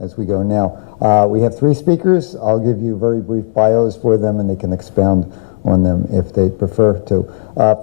as we go now. We have 3 speakers. I'll give you very brief bios for them, and they can expound on them if they prefer to.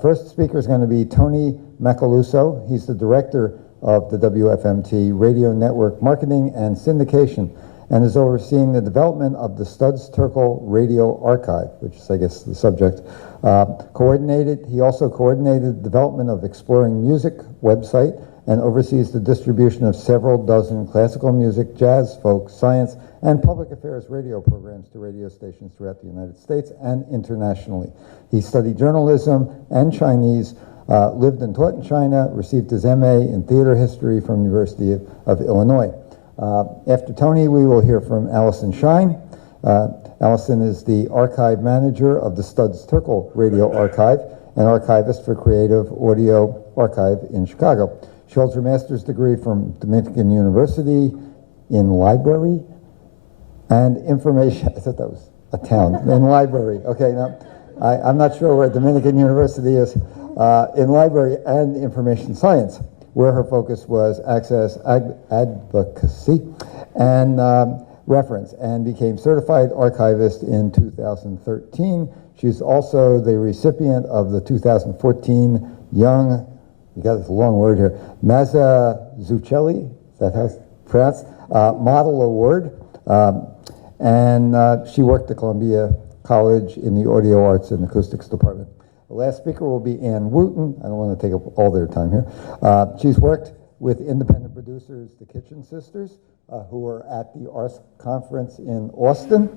First speaker is going to be Tony Macaluso. He's the director of the WFMT Radio Network Marketing and Syndication, and is overseeing the development of the Studs Terkel Radio Archive, which is, I guess, the subject. He also coordinated the development of Exploring Music website and oversees the distribution of several dozen classical music, jazz, folk, science, and public affairs radio programs to radio stations throughout the United States and internationally. He studied journalism and Chinese, lived and taught in China, received his MA in theater history from the University of Illinois. After Tony, we will hear from Allison Schein. Allison is the archive manager of the Studs Terkel Radio Archive, an archivist for Creative Audio Archive in Chicago. She holds her master's degree from Dominican University in library and information. I thought that was a town. In library. Okay, now I'm not sure where Dominican University is. In library and information science, where her focus was access advocacy and reference, and became certified archivist in 2013. She's also the recipient of the 2014 Young, you got this long word here, Mazzucchelli, is that how it's pronounced, Model Award, and she worked at Columbia College in the Audio Arts and Acoustics Department. The last speaker will be Wootton. I don't want to take up all their time here. She's worked with independent producers, the Kitchen Sisters, who were at the ARSC Conference in Austin,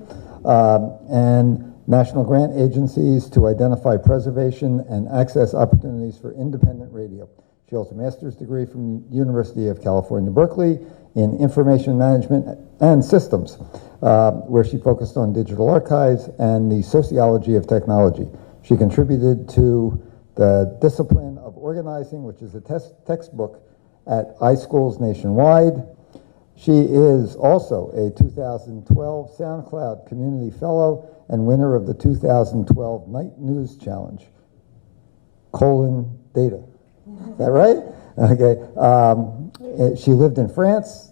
and national grant agencies to identify preservation and access opportunities for independent radio. She holds a master's degree from the University of California, Berkeley in information management and systems, where she focused on digital archives and the sociology of technology. She contributed to the discipline of organizing, which is a textbook at iSchools nationwide. She is also a 2012 SoundCloud Community Fellow and winner of the 2012 Night News Challenge, data. Is that right? Okay. She lived in France.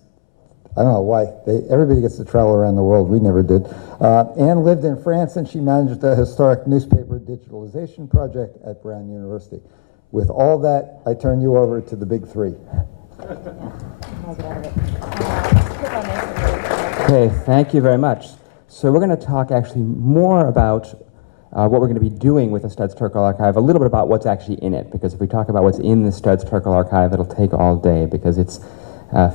I don't know why. Everybody gets to travel around the world. We never did. Anne lived in France, and she managed the historic newspaper digitalization project at Brown University. With all that, I turn you over to the big 3. Okay, thank you very much. So we're going to talk actually more about what we're going to be doing with the Studs Terkel Archive, a little bit about what's actually in it, because if we talk about what's in the Studs Terkel Archive, it'll take all day, because it's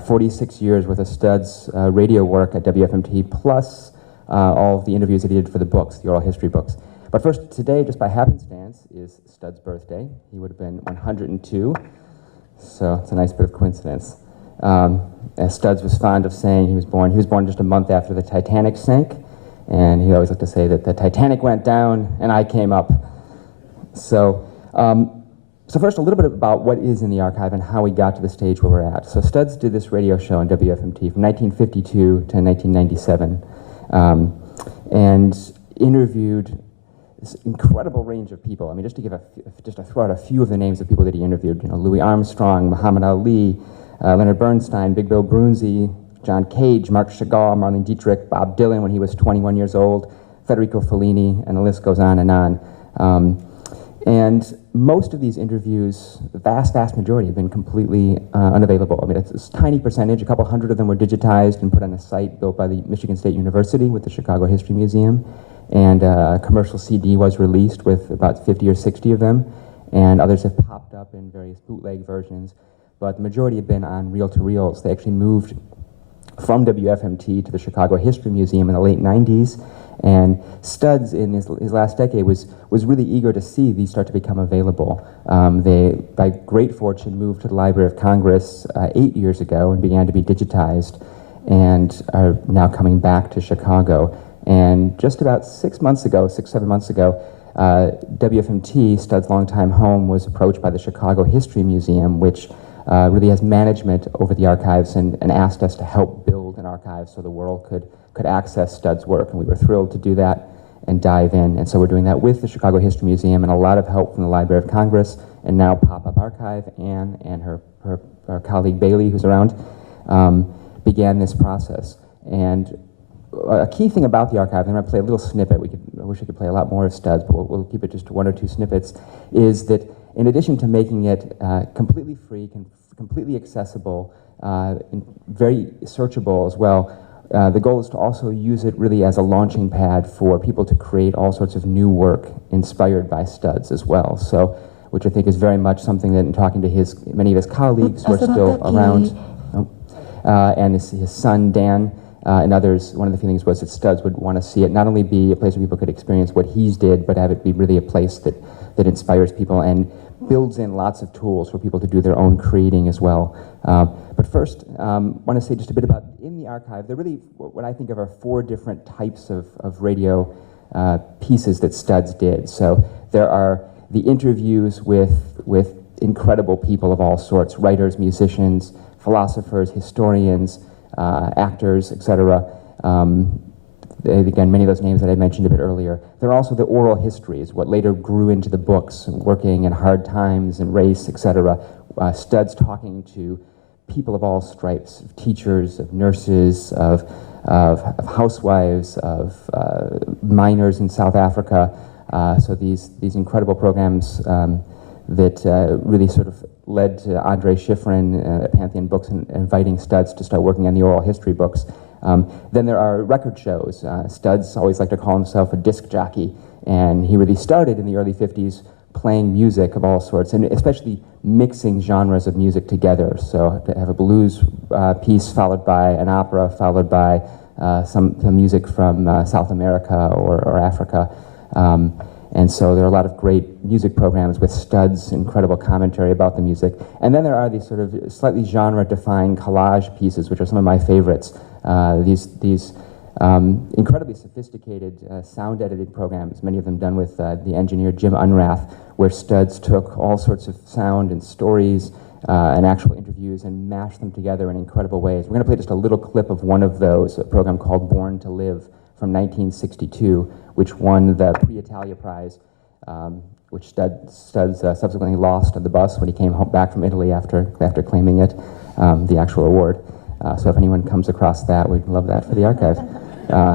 46 years worth of Studs radio work at WFMT, plus all of the interviews that he did for the books, the oral history books. But first, today, just by happenstance, is Studs' birthday. He would have been 102, so it's a nice bit of coincidence. As Studs was fond of saying, he was born just a month after the Titanic sank, and he always liked to say that the Titanic went down and I came up. So first, a little bit about what is in the archive and how we got to the stage where we're at. So Studs did this radio show on WFMT from 1952 to 1997, and interviewed this incredible range of people. I mean, just to throw out a few of the names of people that he interviewed, Louis Armstrong, Muhammad Ali, Leonard Bernstein, Big Bill Brunzi, John Cage, Mark Chagall, Marlene Dietrich, Bob Dylan when he was 21 years old, Federico Fellini, and the list goes on and on. And most of these interviews, the vast majority, have been completely unavailable. I mean, it's a tiny percentage. A couple hundred of them were digitized and put on a site built by the Michigan State University with the Chicago History Museum. And a commercial CD was released with about 50 or 60 of them. And others have popped up in various bootleg versions. But the majority have been on reel-to-reels. They actually moved from WFMT to the Chicago History Museum in the late 90s. And Studs, in his last decade, was really eager to see these start to become available. They, by great fortune, moved to the Library of Congress 8 years ago and began to be digitized, and are now coming back to Chicago. And just about 7 months ago, WFMT, Studs' longtime home, was approached by the Chicago History Museum, which really has management over the archives, and asked us to help build an archive so the world could access Studs' work. And we were thrilled to do that and dive in. And so we're doing that with the Chicago History Museum and a lot of help from the Library of Congress and now Pop-Up Archive, Anne and her colleague Bailey, who's around. began this process. And a key thing about the archive, and I'm going to play a little snippet, I wish I could play a lot more of Studs, but we'll keep it just to 1 or 2 snippets, is that in addition to making it completely free, completely accessible, and very searchable as well, the goal is to also use it really as a launching pad for people to create all sorts of new work inspired by Studs as well. So, which I think is very much something that in talking to many of his colleagues who are still around, and his son Dan, and others, one of the feelings was that Studs would want to see it not only be a place where people could experience what he's did, but have it be really a place that inspires people and builds in lots of tools for people to do their own creating as well. But first, I want to say just a bit about, in the archive, there really, what I think of are 4 different types of radio pieces that Studs did. So there are the interviews with incredible people of all sorts, writers, musicians, philosophers, historians, actors, etc. Again, many of those names that I mentioned a bit earlier. There are also the oral histories, what later grew into the books, working in hard times and race, etc. Studs talking to people of all stripes, of teachers, of nurses, of housewives, of miners in South Africa. So these incredible programs that really sort of led to Andre Schifrin at Pantheon Books inviting Studs to start working on the oral history books. Then there are record shows. Studs always liked to call himself a disc jockey, and he really started in the early 50s playing music of all sorts, and especially mixing genres of music together. So to have a blues piece followed by an opera, followed by some music from South America or Africa. And so there are a lot of great music programs with Studs' incredible commentary about the music. And then there are these sort of slightly genre-defined collage pieces, which are some of my favorites. These incredibly sophisticated sound editing programs, many of them done with the engineer Jim Unrath, where Studs took all sorts of sound and stories and actual interviews and mashed them together in incredible ways. We're going to play just a little clip of one of those, a program called Born to Live from 1962, which won the Pre-Italia Prize, which Studs subsequently lost on the bus when he came back from Italy after claiming it, the actual award. So if anyone comes across that, we'd love that for the archive.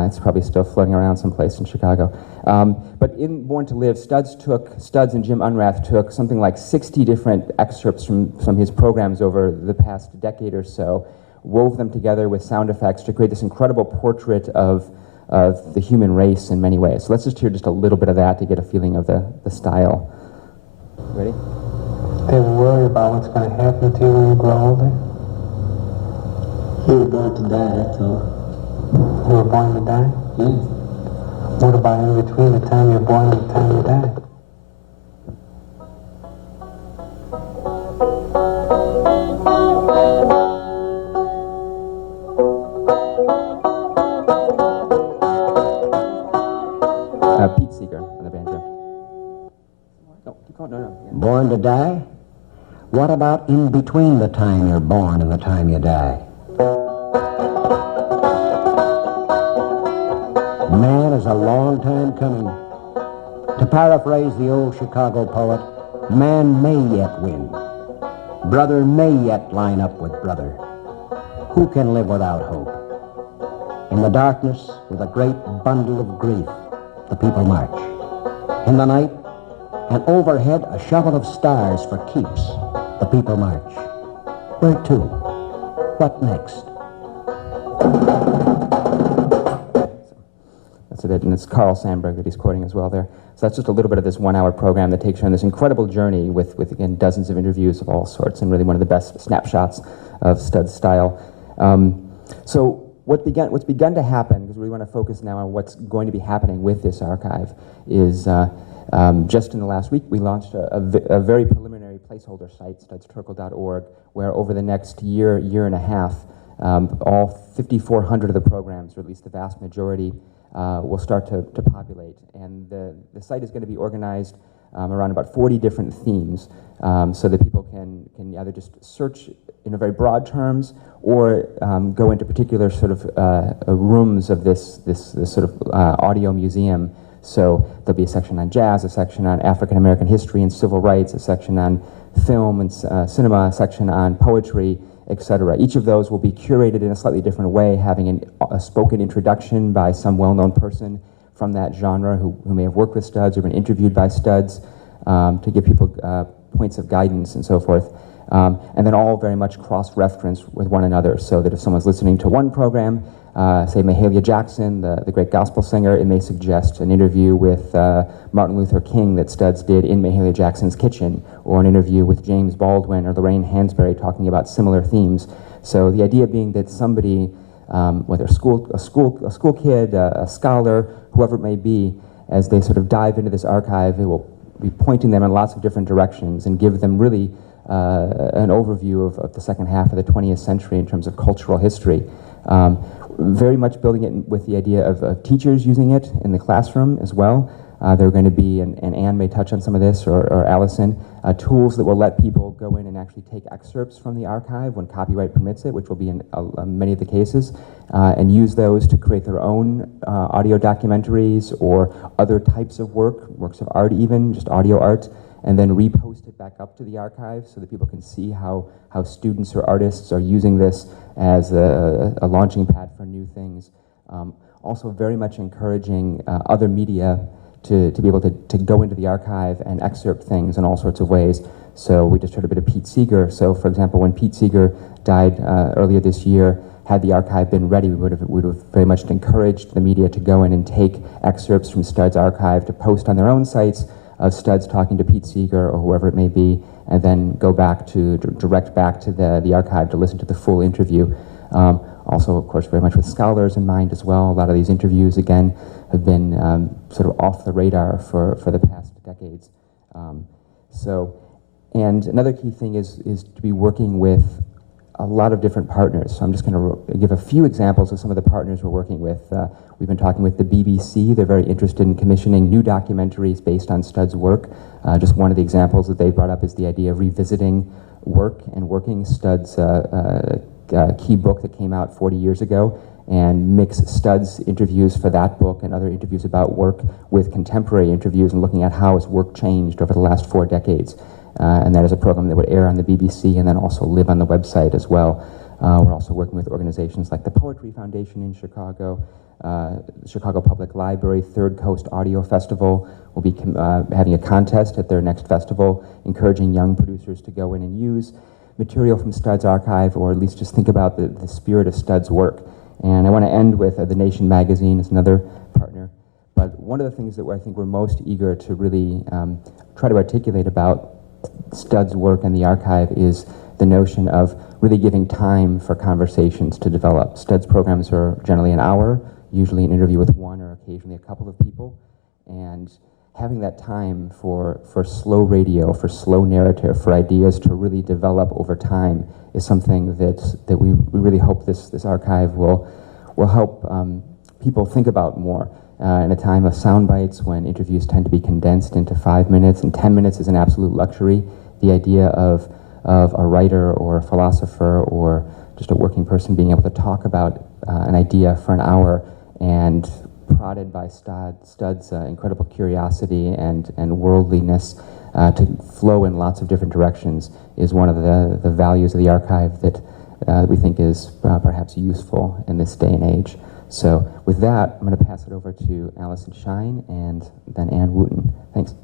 It's probably still floating around someplace in Chicago. But in Born to Live, Studs and Jim Unrath took something like 60 different excerpts from his programs over the past decade or so, wove them together with sound effects to create this incredible portrait of the human race in many ways. So let's just hear just a little bit of that to get a feeling of the style. Ready? Do you worry about what's going to happen to you when you grow older? You were born to die, that's all. You were born to die? Yeah. What about in between the time you're born and the time you die? Pete Seeger on the banjo. No, keep going. No. Yeah. Born to die? What about in between the time you're born and the time you die? Man is a long time coming. To paraphrase the old Chicago poet, man may yet win. Brother may yet line up with brother. Who can live without hope? In the darkness, with a great bundle of grief, the people march. In the night, and overhead, a shovel of stars for keeps, the people march. Where to? What next? That's it, and it's Carl Sandburg that he's quoting as well there. So that's just a little bit of this 1-hour program that takes you on this incredible journey with again, dozens of interviews of all sorts, and really one of the best snapshots of Studs' style. So what's begun to happen, because we want to focus now on what's going to be happening with this archive, is just in the last week we launched a very preliminary placeholder site, studsterkel.org, where over the next year and a half, all 5,400 of the programs, or at least the vast majority, will start to populate. And the site is going to be organized around about 40 different themes, so that people can either just search in a very broad terms or go into particular sort of rooms of this sort of audio museum. So there'll be a section on jazz, a section on African American history and civil rights, a section on film and cinema, a section on poetry, etc. Each of those will be curated in a slightly different way, having a spoken introduction by some well-known person from that genre who may have worked with Studs or been interviewed by Studs, to give people points of guidance and so forth. And then all very much cross-reference with one another, so that if someone's listening to one program, say Mahalia Jackson, the great gospel singer, it may suggest an interview with Martin Luther King that Studs did in Mahalia Jackson's kitchen, or an interview with James Baldwin or Lorraine Hansberry talking about similar themes. So the idea being that somebody, whether a school kid, a scholar, whoever it may be, as they sort of dive into this archive, it will be pointing them in lots of different directions and give them really an overview of the second half of the 20th century in terms of cultural history. Very much building it with the idea of teachers using it in the classroom as well. There are going to be, and Anne may touch on some of this, or Allison, tools that will let people go in and actually take excerpts from the archive when copyright permits it, which will be in many of the cases, and use those to create their own audio documentaries or other types of works of art even, just audio art, and then repost it back up to the archive so that people can see how students or artists are using this as a launching pad for new things. Also very much encouraging other media to be able to go into the archive and excerpt things in all sorts of ways. So we just heard a bit of Pete Seeger. So for example, when Pete Seeger died earlier this year, had the archive been ready, we would have very much encouraged the media to go in and take excerpts from Studs' archive to post on their own sites of Studs talking to Pete Seeger or whoever it may be, and then go back to, direct back to the archive to listen to the full interview. Also, of course, very much with scholars in mind as well. A lot of these interviews, again, have been sort of off the radar for the past decades. And another key thing is to be working with a lot of different partners. So I'm just going to give a few examples of some of the partners we're working with. We've been talking with the BBC. They're very interested in commissioning new documentaries based on Studs' work. Just one of the examples that they brought up is the idea of revisiting work and working Studs' key book that came out 40 years ago, and mix Studs' interviews for that book and other interviews about work with contemporary interviews and looking at how his work changed over the last 4 decades. And that is a program that would air on the BBC and then also live on the website as well. We're also working with organizations like the Poetry Foundation in Chicago, Chicago Public Library, Third Coast Audio Festival will be having a contest at their next festival, encouraging young producers to go in and use material from Studs' archive, or at least just think about the spirit of Studs' work. And I want to end with The Nation magazine as another partner. But one of the things that I think we're most eager to really try to articulate about Studs' work and the archive is the notion of really giving time for conversations to develop. Studs' programs are generally an hour, usually an interview with one or occasionally a couple of people, and having that time for slow radio, for slow narrative, for ideas to really develop over time is something that we really hope this archive will help people think about more. In a time of sound bites, when interviews tend to be condensed into 5 minutes, and 10 minutes is an absolute luxury, the idea of a writer or a philosopher or just a working person being able to talk about an idea for an hour, and prodded by Studs' incredible curiosity and worldliness to flow in lots of different directions is one of the values of the archive that we think is perhaps useful in this day and age. So with that, I'm going to pass it over to Allison Schein and then Anne Wootton. Thanks.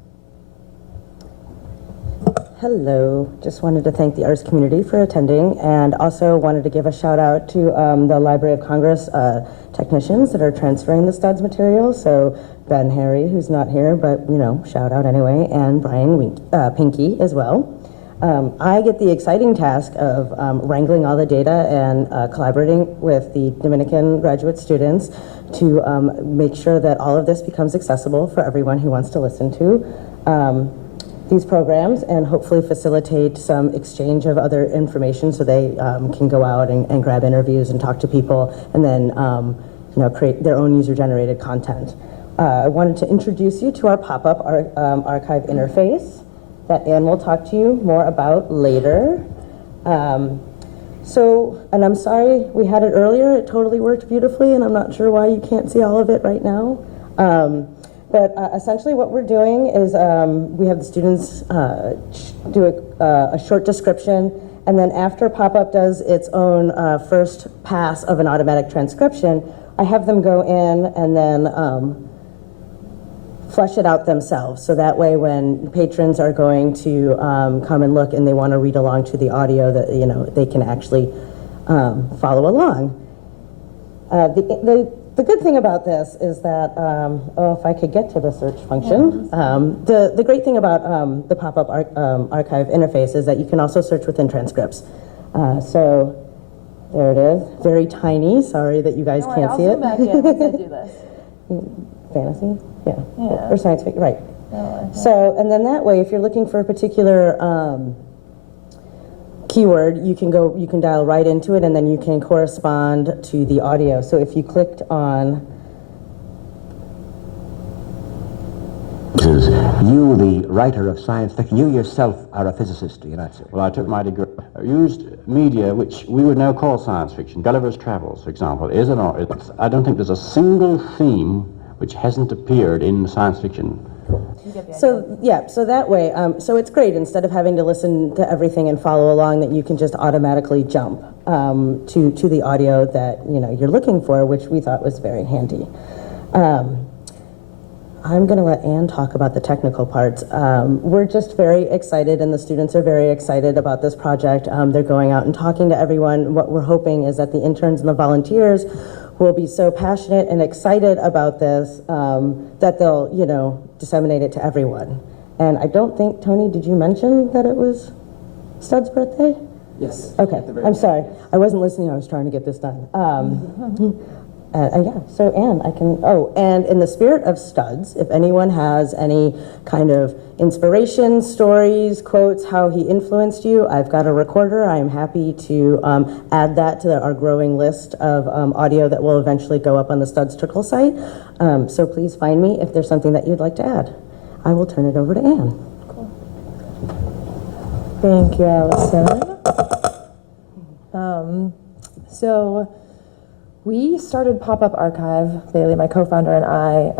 Hello. Just wanted to thank the arts community for attending, and also wanted to give a shout out to the Library of Congress technicians that are transferring the Studs material. So Ben Harry, who's not here, but shout out anyway, and Brian Pinky as well. I get the exciting task of wrangling all the data and collaborating with the Dominican graduate students to make sure that all of this becomes accessible for everyone who wants to listen to these programs, and hopefully facilitate some exchange of other information so they can go out and grab interviews and talk to people, and then create their own user-generated content. I wanted to introduce you to our pop-up archive interface that Anne will talk to you more about later. And I'm sorry we had it earlier, it totally worked beautifully, and I'm not sure why you can't see all of it right now. But essentially what we're doing is we have the students do a short description, And then after pop-up does its own first pass of an automatic transcription, I have them go in and then flesh it out themselves. So that way when patrons are going to come and look and they want to read along to the audio, that, you know, they can actually follow along. The good thing about this is that, if I could get to the search function, the great thing about the pop-up archive interface is that you can also search within transcripts. So there it is, very tiny. Sorry that you guys can't see it. I'll zoom back in once I do this. Fantasy, yeah, Yeah. or science fiction, right. Oh, So, and then that way, if you're looking for a particular keyword, you can dial right into it, and then you can correspond to the audio. So if you clicked on, You, the writer of science fiction, you yourself are a physicist, do you not, sir? Well, I took my degree. I used media which we would now call science fiction. Gulliver's Travels, for example, is an art. I don't think there's a single theme which hasn't appeared in science fiction. so yeah, so that way, so it's great, instead of having to listen to everything and follow along, that you can just automatically jump to the audio that, you know, you're looking for, which we thought was very handy. I'm going to let Anne talk about the technical parts. We're just very excited, and the students are very excited about this project. They're going out and talking to everyone. What we're hoping is that the interns and the volunteers will be so passionate and excited about this that they'll, you know, disseminate it to everyone. And I don't think, Tony, did you mention that it was Stud's birthday? Yes. Okay, I'm sorry. I wasn't listening. I was trying to get this done. Yeah, so Anne, and in the spirit of Studs, if anyone has any kind of inspiration, stories, quotes, how he influenced you, I've got a recorder. I am happy to add that to our growing list of audio that will eventually go up on the Studs Terkel site. So please find me if there's something that you'd like to add. I will turn it over to Anne. Cool. Thank you, Allison. So we started Pop-Up Archive, Bailey, my co-founder, and I,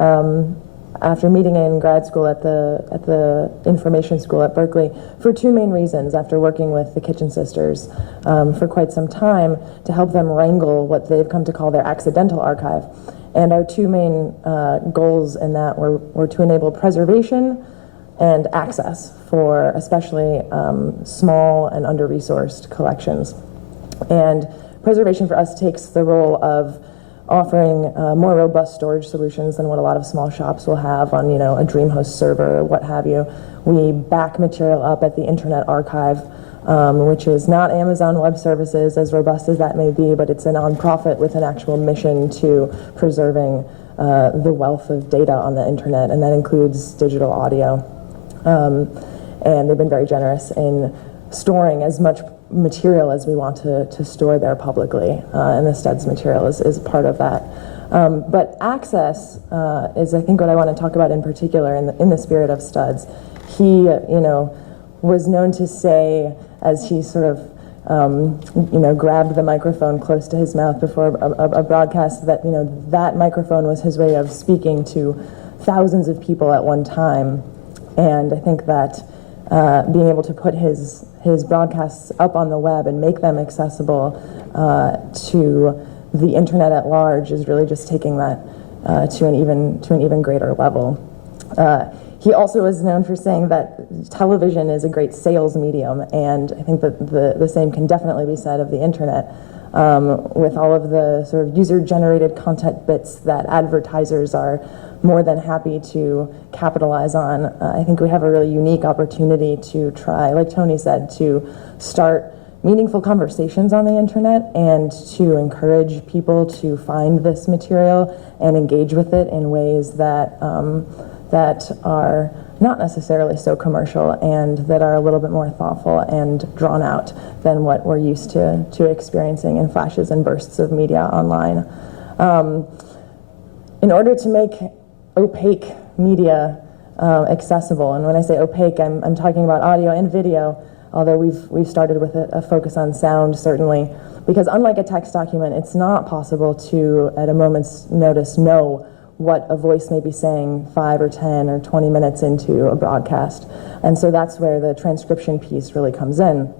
after meeting in grad school at the information school at Berkeley, for two main reasons. After working with the Kitchen Sisters for quite some time to help them wrangle what they've come to call their accidental archive. And our two main goals in that were to enable preservation and access for especially small and under-resourced collections. And preservation for us takes the role of offering more robust storage solutions than what a lot of small shops will have on, you know, a DreamHost server or what have you. We back material up at the Internet Archive, which is not Amazon Web Services, as robust as that may be, but it's a nonprofit with an actual mission to preserving the wealth of data on the internet, and that includes digital audio. And they've been very generous in storing as much material as we want to store there publicly, and the Studs material is part of that. But access is, I think, what I want to talk about in particular in the spirit of Studs. He, you know, was known to say, as he sort of, you know, grabbed the microphone close to his mouth before a broadcast, that, you know, that microphone was his way of speaking to thousands of people at one time. And I think that being able to put his broadcasts up on the web and make them accessible to the internet at large is really just taking that to an even greater level. He also is known for saying that television is a great sales medium, and I think that the same can definitely be said of the internet. With all of the sort of user-generated content bits that advertisers are more than happy to capitalize on, I think we have a really unique opportunity to try, like Tony said, to start meaningful conversations on the internet and to encourage people to find this material and engage with it in ways that that are not necessarily so commercial and that are a little bit more thoughtful and drawn out than what we're used to experiencing in flashes and bursts of media online. In order to make opaque media accessible, and when I say opaque, I'm talking about audio and video, although we've started with a focus on sound, certainly, because unlike a text document, it's not possible to, at a moment's notice, know what a voice may be saying 5 or 10 or 20 minutes into a broadcast. And so that's where the transcription piece really comes in.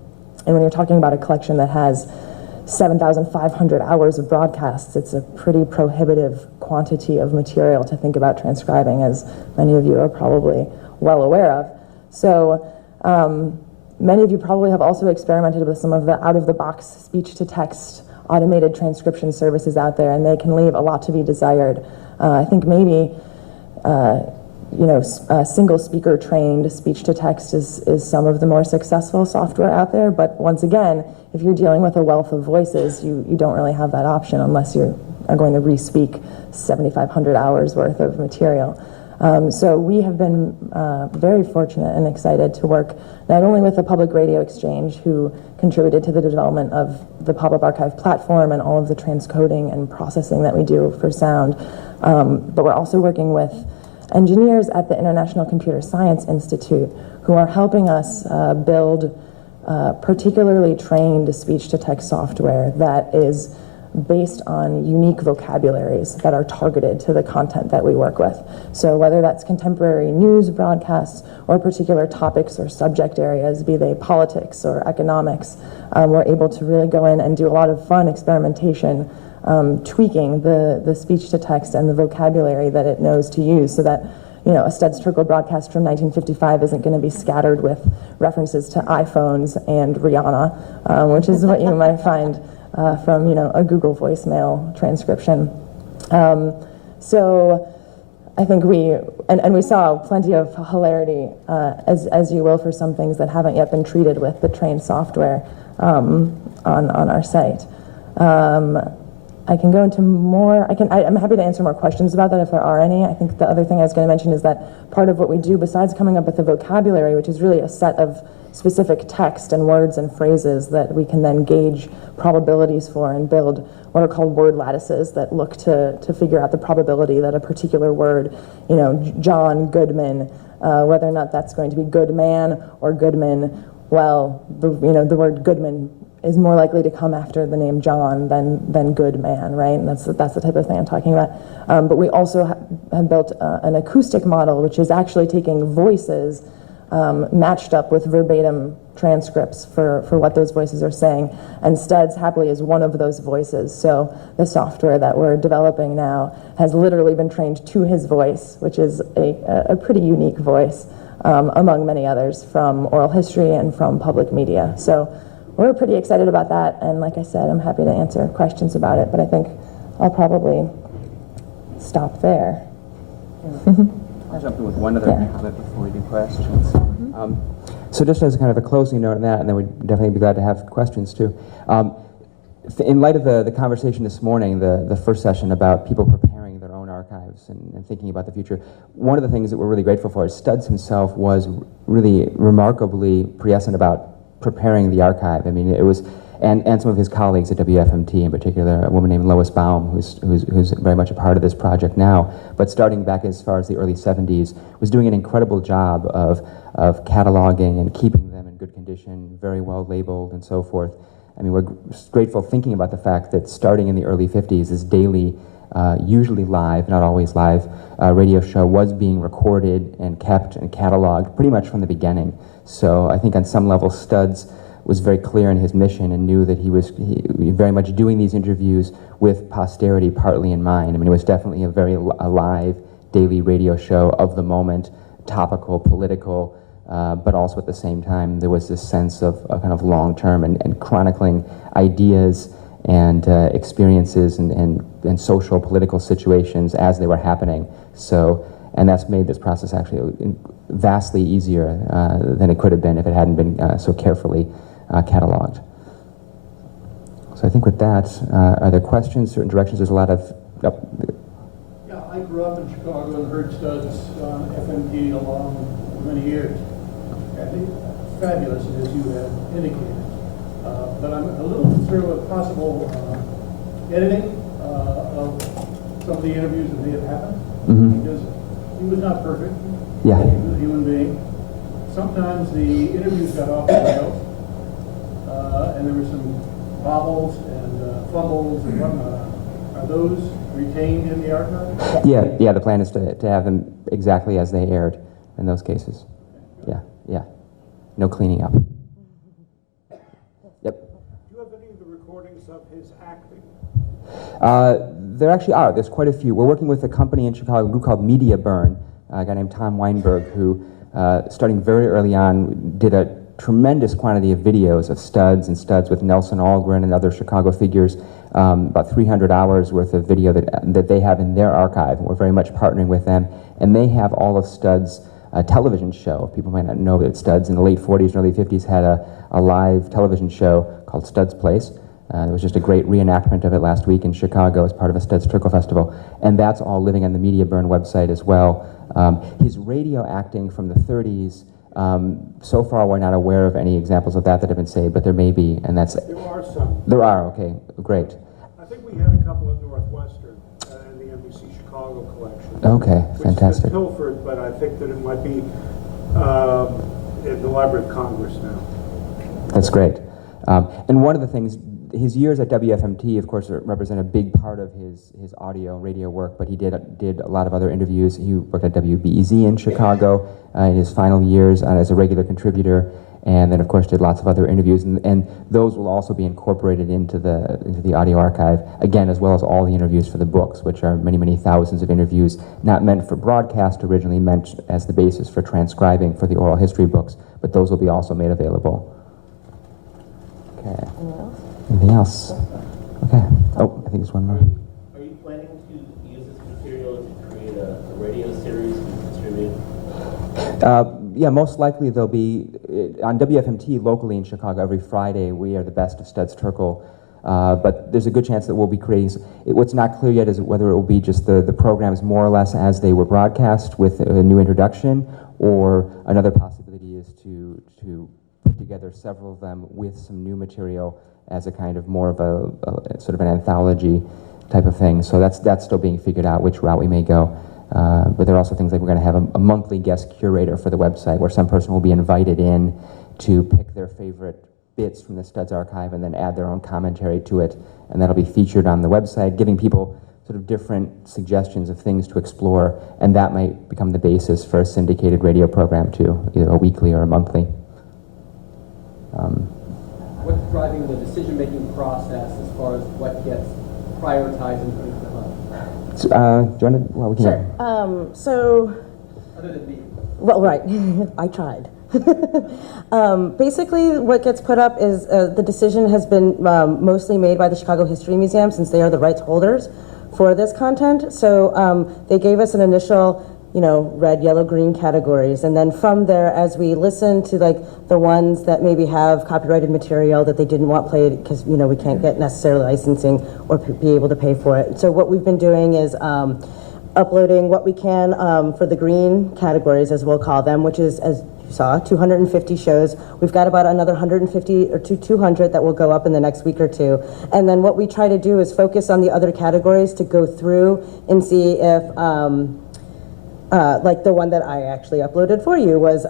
And when you're talking about a collection that has 7,500 hours of broadcasts, it's a pretty prohibitive quantity of material to think about transcribing, as many of you are probably well aware of. So many of you probably have also experimented with some of the out-of-the-box speech-to-text automated transcription services out there, and they can leave a lot to be desired. I think maybe single speaker trained speech to text is some of the more successful software out there, but once again, if you're dealing with a wealth of voices, you don't really have that option unless you are going to re-speak 7,500 hours worth of material. So we have been very fortunate and excited to work not only with the Public Radio Exchange, who contributed to the development of the pop-up archive platform and all of the transcoding and processing that we do for sound, but we're also working with engineers at the International Computer Science Institute who are helping us build particularly trained speech-to-text software that is based on unique vocabularies that are targeted to the content that we work with. So whether that's contemporary news broadcasts or particular topics or subject areas, be they politics or economics, we're able to really go in and do a lot of fun experimentation, tweaking the speech-to-text and the vocabulary that it knows to use, so that a Studs Terkel broadcast from 1955 isn't going to be scattered with references to iPhones and Rihanna, which is what you might find from a Google voicemail transcription. So I think we saw plenty of hilarity, as you will, for some things that haven't yet been treated with the trained software on our site. I can go into more. I'm happy to answer more questions about that if there are any. I think the other thing I was going to mention is that part of what we do, besides coming up with the vocabulary, which is really a set of specific text and words and phrases that we can then gauge probabilities for and build what are called word lattices that look to figure out the probability that a particular word, John Goodman, whether or not that's going to be good man or Goodman. Well, the word Goodman is more likely to come after the name John than good man, right? And that's the type of thing I'm talking about. But we also have built an acoustic model, which is actually taking voices matched up with verbatim transcripts for what those voices are saying. And Studs, happily, is one of those voices. So the software that we're developing now has literally been trained to his voice, which is a pretty unique voice, among many others, from oral history and from public media. So we're pretty excited about that, and like I said, I'm happy to answer questions about it, but I think I'll probably stop there. I'll jump in with one other comment before we do questions. So just as kind of a closing note on that, and then we'd definitely be glad to have questions too. In light of the conversation this morning, the first session about people preparing their own archives and thinking about the future, one of the things that we're really grateful for is Studs himself was really remarkably prescient about preparing the archive. I mean, it was, and some of his colleagues at WFMT in particular, a woman named Lois Baum, who's very much a part of this project now, but starting back as far as the early 70s, was doing an incredible job of cataloging and keeping them in good condition, very well labeled and so forth. I mean, we're grateful thinking about the fact that starting in the early 50s, this daily, usually live, not always live, radio show was being recorded and kept and cataloged pretty much from the beginning. So I think on some level, Studs was very clear in his mission and knew that he was very much doing these interviews with posterity partly in mind. I mean, it was definitely a very alive daily radio show of the moment, topical, political, but also at the same time, there was this sense of kind of long-term and chronicling ideas and experiences and social, political situations as they were happening. So, and that's made this process actually vastly easier than it could have been if it hadn't been so carefully cataloged. So I think with that, are there questions, certain directions? There's a lot of... Yeah, I grew up in Chicago and heard Studs on FMT along for many years. I think fabulous, as you have indicated. But I'm a little concerned with possible editing of some of the interviews that may have happened, because he was not perfect. Yeah. He was a human being. Sometimes the interviews got off the rails, and there were some bobbles and fumbles and whatnot. Are those retained in the archive? Yeah, the plan is to have them exactly as they aired in those cases. Yeah. No cleaning up. There actually are. There's quite a few. We're working with a company in Chicago, a group called Media Burn, a guy named Tom Weinberg, who, starting very early on, did a tremendous quantity of videos of Studs and Studs with Nelson Algren and other Chicago figures, about 300 hours worth of video that they have in their archive. And we're very much partnering with them. And they have all of Studs' television show. People might not know that Studs in the late 40s and early 50s had a live television show called Studs Place. There was just a great reenactment of it last week in Chicago as part of a Studs Terkel Festival. And that's all living on the Media Burn website as well. His radio acting from the 30s, so far we're not aware of any examples of that have been saved, but there may be, and that's... There are some. There are, okay, great. I think we had a couple at Northwestern in the NBC Chicago collection. Okay, fantastic. Which is Pilfered, but I think that it might be in the Library of Congress now. That's great. And one of the things, his years at WFMT, of course, represent a big part of his audio and radio work, but he did a lot of other interviews. He worked at WBEZ in Chicago in his final years as a regular contributor, and then, of course, did lots of other interviews, and those will also be incorporated into the audio archive, again, as well as all the interviews for the books, which are many, many thousands of interviews, not meant for broadcast, originally meant as the basis for transcribing for the oral history books, but those will be also made available. Okay. Anything else? Okay. Oh, I think there's one more. Are you planning to use this material to create a radio series to distribute? Yeah, most likely there'll be, on WFMT locally in Chicago, every Friday we are the best of Studs Terkel, but there's a good chance that we'll be creating, what's not clear yet is whether it will be just the programs more or less as they were broadcast with a new introduction, or another possibility is to put together several of them with some new material as a kind of more of a sort of an anthology type of thing. So that's still being figured out which route we may go. But there are also things like we're going to have a monthly guest curator for the website where some person will be invited in to pick their favorite bits from the Studs archive and then add their own commentary to it. And that'll be featured on the website, giving people sort of different suggestions of things to explore. And that might become the basis for a syndicated radio program too, either a weekly or a monthly. What's driving the decision-making process as far as what gets prioritized and put into the hub? Do you want to, well, we can... Sure. So... Other than me. Well, right. I tried. Basically, what gets put up is the decision has been mostly made by the Chicago History Museum, since they are the rights holders for this content. So they gave us an initial, red, yellow, green categories, and then from there, as we listen to like the ones that maybe have copyrighted material that they didn't want played because we can't get necessarily licensing or be able to pay for it. So what we've been doing is uploading what we can for the green categories, as we'll call them, which is, as you saw, 250 shows. We've got about another 150 or 200 that will go up in the next week or two. And then what we try to do is focus on the other categories to go through and see if like the one that I actually uploaded for you was,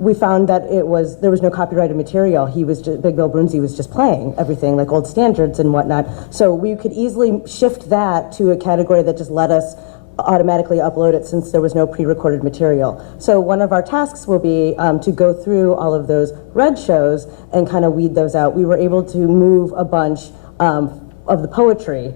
we found that there was no copyrighted material. Big Bill Brunzi was just playing everything like old standards and whatnot. So we could easily shift that to a category that just let us automatically upload it since there was no pre-recorded material. So one of our tasks will be to go through all of those red shows and kind of weed those out. We were able to move a bunch of the poetry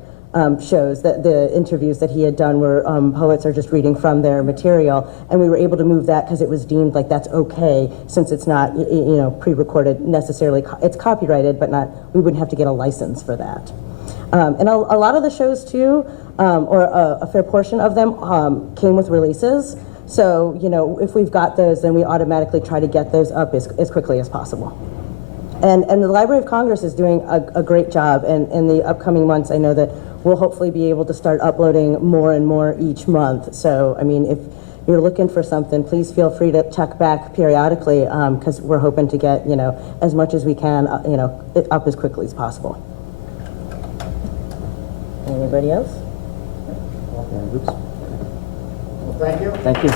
shows, that the interviews that he had done where poets are just reading from their material, and we were able to move that because it was deemed like that's okay since it's not pre-recorded necessarily. It's copyrighted, but we wouldn't have to get a license for that. And a lot of the shows too, or a fair portion of them came with releases. So if we've got those, then we automatically try to get those up as quickly as possible. And the Library of Congress is doing a great job, and in the upcoming months I know that we'll hopefully be able to start uploading more and more each month. So I mean, if you're looking for something, please feel free to check back periodically, because we're hoping to get as much as we can it up as quickly as possible. Anybody else? Thank you. Thank you.